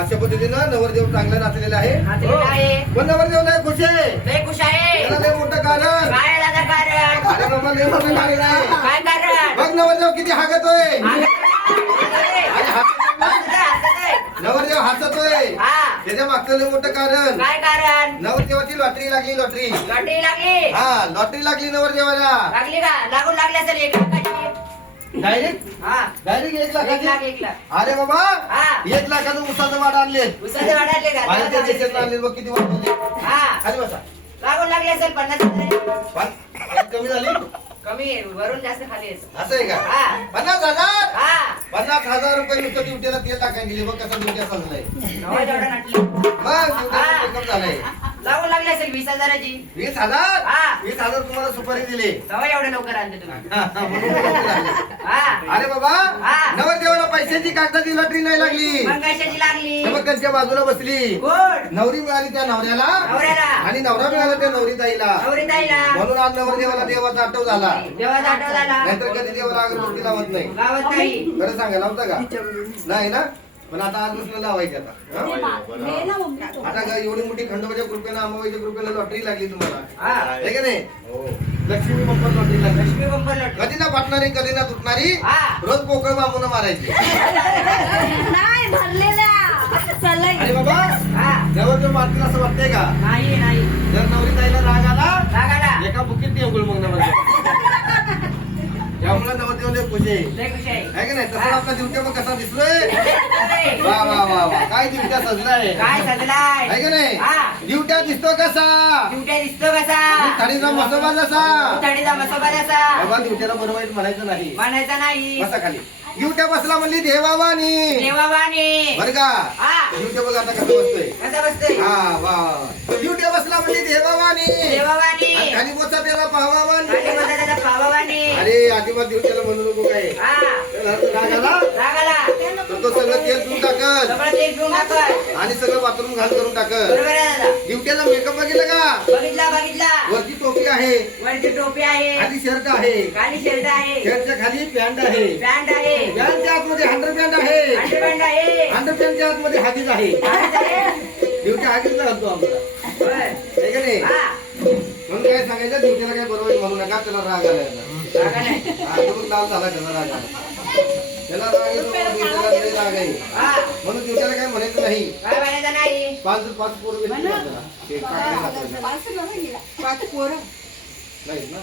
अशा पद्धतीनं नवरदेव चांगला नाचलेला आहे. पण नवरदेव नाही खुश आहे, खुश आहे. त्याला लय मोठं कारण. अरे बाबा लय मोठं कारण आहे. बघ नवरदेव किती हागतोय. नवरदेव हसतोय. त्याच्या मागचं लय मोठं कारण. काय कारण? नवरदेवाची लॉटरी लागली. लॉटरी लागली. हा लॉटरी लागली नवरदेवाला. लागली का? लागून लागली असेल एक लाखाची. डायरेक्ट 1 लाखाची. 1 लाख. अरे बाबा हा. 1 लाखाचं उसाचं वाढ आणले. उसाचे वाढाले का? बाहेरच्या देशात आणले बघ किती वाढले. हा. खाली बसा. लागून लागली असेल 50,000. कमी झाली. कमी आहे, वरून जास्त खाली आहे. असं आहे का? हा. 50,000. हा. 50,000 रुपये नुसतं ड्युटीला तेल टाकायला दिले. बघ कसं ड्युटी चाललंय. नवा जेवढा नटली. मग ड्युटी झालंय. लागून लागली असेल 20,000ची. 20,000. हा. 20,000 तुम्हाला सुपारी दिली. नवा एवढ्या लवकर आणते तुम्ही. हा. हा. अरे बाबा हा. नवरदेवाला पैशाची कागदाची लॉटरी नाही लागली. मग कशाची लागली? बघ त्यांच्या बाजूला बसली. कोण? नवरी मिळाली त्या नवऱ्याला. नवऱ्याला. आणि नवरा मिळाला त्या नवरी ताईला. नवरी ताईला. म्हणून आज नवरदेवाला देवाचा आठव झाला. देवाचा आठव झाला. नाहीतर कधी देवाला अगरबत्ती लावत नाही. गावात नाही. खरं सांगायला होता का? नाही ना. पण आता आजपासून लावायची आता. आता काय एवढी मोठी खंडोबाच्या कृपेनं अंबाबाईच्या कृपेनं लॉटरी लागली तुम्हाला. हा. आहे का नाही? लक्ष्मी बंपर लॉटरी लागली. Lakshmi bumper lottery. कधी ना फाटणारी कधी ना तुटणारी. हा. रोज पोकळ बांबून मारायची. अरे बाबा हा. नवरदेव मारतील असं वाटतंय का? नाही नाही. जर नवरी ताईला राग आला रागाला. एका बुकीत देऊळ मग नवरदेव. त्यामुळे नवरदेव लय खुश आहे. लय खुश आहे. आहे का नाही? तसं आपला दिवट्या मग कसा दिसतोय. काय वा वा वा वा काय दिवट्या सजलाय. सजलाय? आहे का नाही? हा. दिवट्या दिसतो कसा. दिवट्या दिसतो कसा? थाळीचा मसोबा जसा. थाळीचा मसोबा जसा. बाबा दिवट्याला बरं वाईट म्हणायचं नाही. म्हणायचा नाही. बसा खाली. दिवट्या बसला म्हणली देवावानी. देवावानी. बरं का? हा. दिवट्या बघ आता कसं बसतोय. कसा बसतोय? हा वा वा. दिवट्या बसला म्हणली देवावानी. देवावानी. खाली बोचा त्याला पावावानी. खाली बसा त्याला पावावानी. अरे अजिबात दिवट्याला म्हणू नको काय. हा. त्याला राग आला रागाला. तर तो सगळं तेल पिऊन टाकत. सगळं तेल पिऊन टाकत. आणि सगळं बाथरूम घाल करून टाकत. बरोबर आहे दादा. दिवट्याचा मेकअप बघितलं का? बघितला. वरती टोपी आहे. वरती टोपी आहे. खाली शर्ट आहे. खाली शर्ट आहे. शर्टच्या खाली पॅन्ट आहे. पॅन्ट आहे. पॅन्टच्या आतमध्ये अंडरपॅन्ट आहे. अंडरपॅन्ट आहे. अंडरपॅन्टच्या आतमध्ये हागीज आहे. हागीज आहे. दिवट्या हागीजला घालतो आम्हाला. होय. आहे का नाही? हा. म्हणून काय सांगायचं दिवट्याला काय बरोबर म्हणू नका. त्याला राग आला. रागा नाही. तो लाल झाला त्याला राग आला. त्याला राग येतो. दिवट्याला लय राग आहे. हा. म्हणून दिवट्याला काय म्हणायचं नाही. काय म्हणायचं नाही. 5 पोरं पाच पोरं नाही ना.